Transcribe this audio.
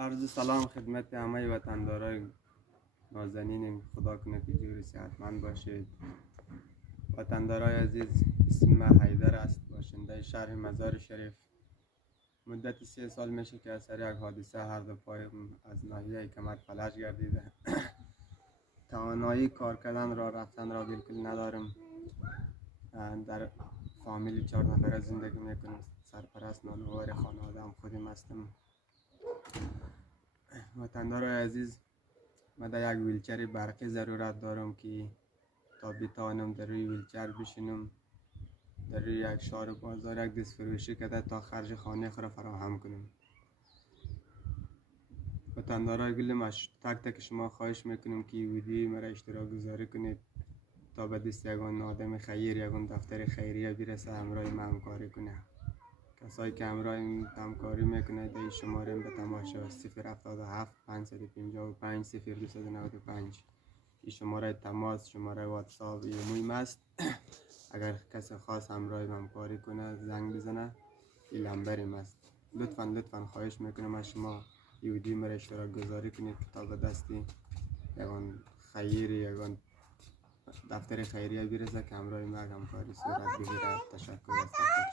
عرض سلام خدمت همه وطندارای نازنین. خدا کنه که جور صحتمند باشید. وطندارای عزیز، اسم من حیدر است، باشنده شهر مزار شریف. مدت 3 سال میشه که اثر یک حادثه هر دو پایم از ناحیه کمر فلج گردیده. توانایی کار کردن رفتن را بالکل ندارم. در فامیل 4 نفره زندگی میکنم. سرپرست نانوار خانواده هم خودم هستم. وطندارای عزیز، من در یک ویلچر برقی ضرورت دارم که تا بتوانم در روی ویلچر بشینم، در روی یک شهر بازار یک دست فروشی کرده تا خرج خانه خود را فراهم کنم. وطندارای گلم، تک تک شما خواهش میکنم که ویدیوی مرا اشتراک گذاری کنید تا به دست یگان آدم خیر، یگان دفتر خیریه برسه، همراه من همکاری کنه. کسایی که همراه همکاری میکنه در شماره به تماشا 077 555 0295. این شماره تماس، شماره واتساپ ایمویم است. اگر کسی خواست همراه همکاری کنه زنگ بزنه، این لمبریم است. لطفا خواهش میکنم از شما این ویدیو مرا اشتراک گذاری کنید تا به دستی یگان خیر، یگان دفتر خیریه برسه که همراه من همکاری صورت بگیره. تشکر است.